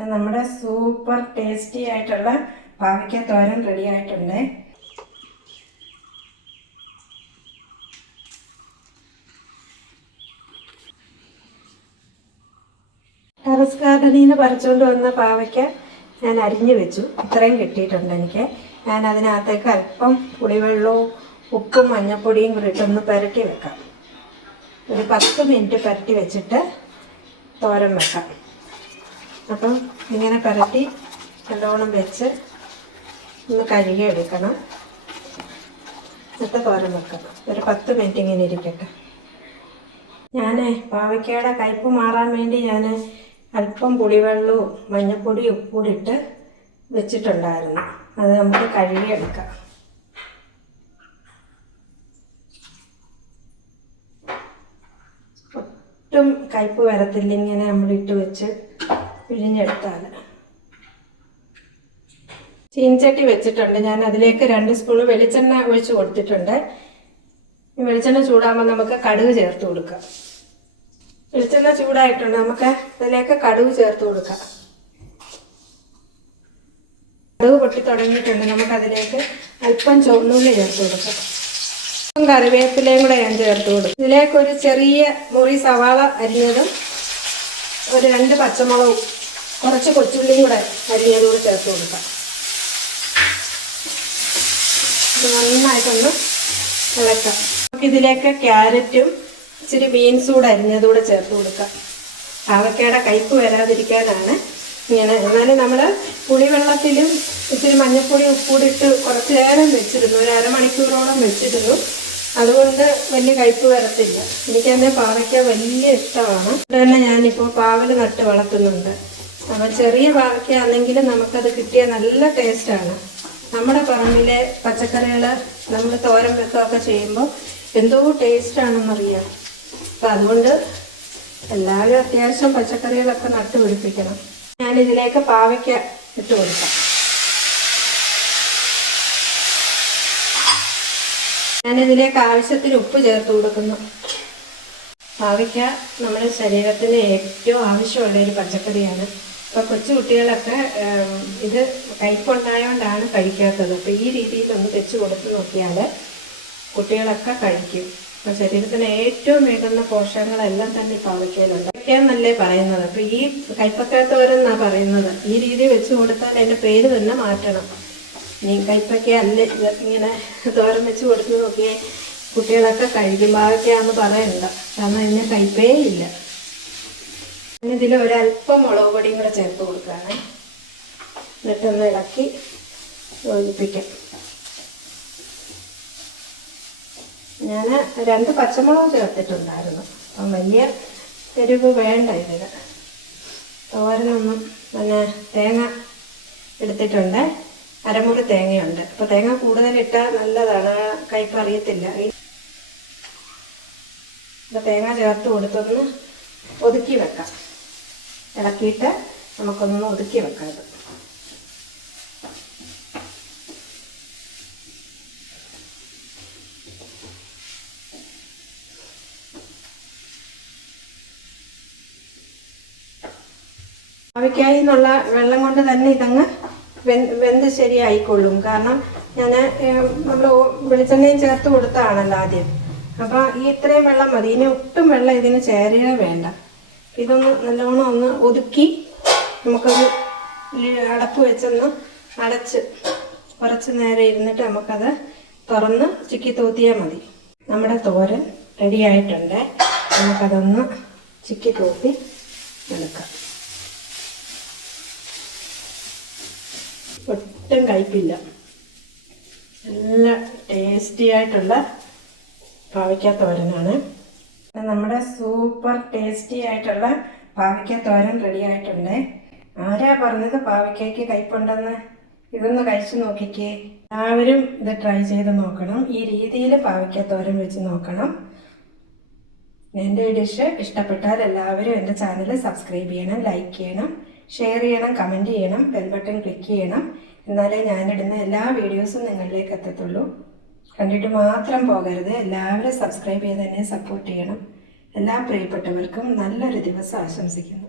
നമ്മുടെ super tasty ആയിട്ടുള്ള പാവയ്ക്ക തോരൻ റെഡി ആയിട്ടുണ്ട്. ടെറസ് ഗാർഡനിൽ നിന്ന് പറിച്ചുകൊണ്ട് വന്ന പാവയ്ക്ക ഞാൻ അരിഞ്ഞു വെച്ചു. ഇത്രയും കിട്ടിയിട്ടുണ്ട് എനിക്ക്. ഞാൻ അതിനകത്തേക്ക് അല്പം പുളിവെള്ളവും ഉപ്പും മഞ്ഞൾപ്പൊടിയും കൂടി ഇട്ടൊന്ന് പുരട്ടി വെക്കാം. ഒരു 10 മിനിറ്റ് പുരട്ടി വെച്ചിട്ട് തോരൻ വെക്കാം. അപ്പം ഇങ്ങനെ പുരട്ടി നല്ലോണം വെച്ച് ഒന്ന് കഴുകി എടുക്കണം. എന്നിട്ട് തോരൻ വെക്കാം. ഒരു 10 മിനിറ്റ് ഇങ്ങനെ ഇരിക്കട്ടെ. ഞാൻ പാവയ്ക്കയുടെ കയ്പ്പ് മാറാൻ വേണ്ടി ഞാൻ അല്പം പുളിവെള്ളവും മഞ്ഞൾപ്പൊടിയും ഉപ്പും കൂടി ഇട്ട് വെച്ചിട്ടുണ്ടായിരുന്നു. അത് നമുക്ക് കഴുകിയെടുക്കാം. ഒട്ടും കയ്പ്പ് വരത്തില്ല ഇങ്ങനെ നമ്മളിട്ട് വെച്ച് പിഴിഞ്ഞെടുത്താൽ. ചീനച്ചട്ടി വെച്ചിട്ടുണ്ട്. ഞാൻ അതിലേക്ക് 2 സ്പൂൺ വെളിച്ചെണ്ണ ഒഴിച്ച് കൊടുത്തിട്ടുണ്ട്. വെളിച്ചെണ്ണ ചൂടാകുമ്പോൾ നമുക്ക് കടുക് ചേർത്ത് കൊടുക്കാം. വെളിച്ചെണ്ണ ചൂടായിട്ടുണ്ട്. നമുക്ക് അതിലേക്ക് കടുക് ചേർത്ത് കൊടുക്കാം. കടുക് പൊട്ടി തുടങ്ങിയിട്ടുണ്ട്. നമുക്കതിലേക്ക് അല്പം ചുവന്നുള്ളി ചേർത്ത് കൊടുക്കാം. കറിവേപ്പിലയും കൂടെ ഞാൻ ചേർത്ത് കൊടുക്കും. ഇതിലേക്ക് ഒരു ചെറിയ മുറി സവാള അരിഞ്ഞതും ഒരു 2 പച്ചമുളകും കുറച്ച് കൊച്ചുള്ളിയും കൂടെ അരിഞ്ഞതും കൂടെ ചേർത്ത് കൊടുക്കാം. നന്നായിട്ടൊന്ന് ഇളക്കാം. നമുക്കിതിലേക്ക് ക്യാരറ്റും ഇച്ചിരി ബീൻസും കൂടെ അരിഞ്ഞതുകൂടെ ചേർത്ത് കൊടുക്കാം. പാവയ്ക്കയുടെ കയ്പ്പ് വരാതിരിക്കാനാണ് ഇങ്ങനെ. എന്നാലും നമ്മൾ പുളിവെള്ളത്തിലും ഇച്ചിരി മഞ്ഞൾപ്പൊടി ഉപ്പൂടി ഇട്ട് കുറച്ച് നേരം വെച്ചിരുന്നു. ഒരു അരമണിക്കൂറോളം വെച്ചിരുന്നു. അതുകൊണ്ട് വലിയ കയ്പ്പ് വരത്തില്ല. എനിക്ക് തന്നെ പാവയ്ക്ക വലിയ ഇഷ്ടമാണ്. അതുകൊണ്ട് തന്നെ ഞാനിപ്പോൾ പാവൽ നട്ട് വളർത്തുന്നുണ്ട്. അപ്പം ചെറിയ പാവയ്ക്ക ആണെങ്കിലും നമുക്കത് കിട്ടിയാൽ നല്ല ടേസ്റ്റാണ്. നമ്മുടെ പറമ്പിലെ പച്ചക്കറികൾ നമ്മൾ തോരൻ വെക്കുകയൊക്കെ ചെയ്യുമ്പോൾ എന്തോ ടേസ്റ്റാണെന്നറിയാം. അപ്പം അതുകൊണ്ട് എല്ലാവരും അത്യാവശ്യം പച്ചക്കറികളൊക്കെ നട്ട് പിടിപ്പിക്കണം. ഞാനിതിലേക്ക് പാവയ്ക്ക ഇട്ട് കൊടുക്കാം. ഞാനിതിലേക്ക് ആവശ്യത്തിന് ഉപ്പ് ചേർത്ത് കൊടുക്കുന്നു. പാവയ്ക്ക നമ്മുടെ ശരീരത്തിന് ഏറ്റവും ആവശ്യമുള്ള ഒരു പച്ചക്കറിയാണ്. അപ്പോൾ കൊച്ചു കുട്ടികളൊക്കെ ഇത് കയ്പുണ്ടായതുകൊണ്ടാണ് കഴിക്കാത്തത്. അപ്പോൾ ഈ രീതിയിലൊന്ന് വെച്ച് കൊടുത്ത് നോക്കിയാൽ കുട്ടികളൊക്കെ കഴിക്കും. അപ്പോൾ ശരീരത്തിന് ഏറ്റവും വേണ്ടുന്ന പോഷകങ്ങളെല്ലാം തന്നെ പാവയ്ക്കയിലുണ്ട്. പാവയ്ക്കയെന്നല്ലേ പറയുന്നത്. അപ്പോൾ ഈ കയ്പക്ക തോരനെന്നാണ് പറയുന്നത്. ഈ രീതി വെച്ച് കൊടുത്താൽ അതിൻ്റെ പേര് തന്നെ മാറ്റണം. ഇനി കയ്പക്ക അല്ലേ ഇങ്ങനെ തോരൻ വെച്ച് കൊടുത്ത് നോക്കിയേ കുട്ടികളൊക്കെ കഴിക്കും. പാവയ്ക്കയാണെന്ന് പറയണ്ട. കാരണം ഇതിന് കയ്പേ ഇല്ല. ഇതിൽ ഒരല്പം മുളക് പൊടിയും കൂടെ ചേർത്ത് കൊടുക്കുകയാണ്. എന്നിട്ടൊന്ന് ഇളക്കി യോജിപ്പിക്കാം. ഞാൻ 2 പച്ചമുളക് ചേർത്തിട്ടുണ്ടായിരുന്നു. അപ്പം വലിയ എരിവ് വേണ്ട ഇതിന്. തോരനൊന്നും പിന്നെ തേങ്ങ എടുത്തിട്ടുണ്ട്. അരമുറി തേങ്ങയുണ്ട്. അപ്പോൾ തേങ്ങ കൂടുതലിട്ടാൽ നല്ലതാണ്. കയ്പ്പ് അറിയത്തില്ല. അപ്പോൾ തേങ്ങ ചേർത്ത് കൊടുത്തൊന്ന് ഒതുക്കി വെക്കാം. ഇളക്കിയിട്ട് നമുക്കൊന്ന് ഒതുക്കി വെക്കാം. ഇത് പാവയ്ക്കായി എന്നുള്ള വെള്ളം കൊണ്ട് തന്നെ ഇതങ്ങ് വെന്ത് ശരിയായിക്കൊള്ളും. കാരണം ഞാൻ നമ്മൾ വെളിച്ചെണ്ണയും ചേർത്ത് കൊടുത്തതാണല്ലോ ആദ്യം. അപ്പോൾ ഈ ഇത്രയും വെള്ളം മതി. ഇനി ഒട്ടും വെള്ളം ഇതിന് ചേരുക വേണ്ട. ഇതൊന്ന് നല്ലോണം ഒന്ന് ഒതുക്കി നമുക്കൊരു അടപ്പ് വെച്ചൊന്ന് അടച്ച് കുറച്ച് നേരം ഇരുന്നിട്ട് നമുക്കത് തുറന്ന് ചിക്കി തൂത്തിയാൽ മതി. നമ്മുടെ തോരൻ റെഡി ആയിട്ടുണ്ട്. നമുക്കതൊന്ന് ചിക്കി തൂത്തി എടുക്കാം. ഒട്ടും കയ്പില്ല. നല്ല ടേസ്റ്റി ആയിട്ടുള്ള പാവയ്ക്ക തോരനാണ്. നമ്മുടെ സൂപ്പർ ടേസ്റ്റി ആയിട്ടുള്ള പാവയ്ക്ക തോരൻ റെഡി ആയിട്ടുണ്ട്. ആരാ പറഞ്ഞത് പാവയ്ക്കയ്ക്ക് കയ്പുണ്ടെന്ന്? ഇതൊന്ന് കഴിച്ചു നോക്കിക്കേ. എല്ലാവരും ഇത് ട്രൈ ചെയ്ത് നോക്കണം. ഈ രീതിയിൽ പാവയ്ക്ക തോരൻ വെച്ച് നോക്കണം. എൻ്റെ ഈ ഡിഷ് ഇഷ്ടപ്പെട്ടാൽ എല്ലാവരും എൻ്റെ ചാനൽ സബ്സ്ക്രൈബ് ചെയ്യണം, ലൈക്ക് ചെയ്യണം, ഷെയർ ചെയ്യണം, കമൻറ്റ് ചെയ്യണം, ബെൽ ബട്ടൺ ക്ലിക്ക് ചെയ്യണം. എന്നാലേ ഞാനിടുന്ന എല്ലാ വീഡിയോസും നിങ്ങളിലേക്ക് എത്തത്തുള്ളൂ. കണ്ടിട്ട് മാത്രം പോകരുത്. എല്ലാവരും സബ്സ്ക്രൈബ് ചെയ്ത് എന്നെ സപ്പോർട്ട് ചെയ്യണം. എല്ലാ പ്രിയപ്പെട്ടവർക്കും നല്ലൊരു ദിവസം ആശംസിക്കുന്നു.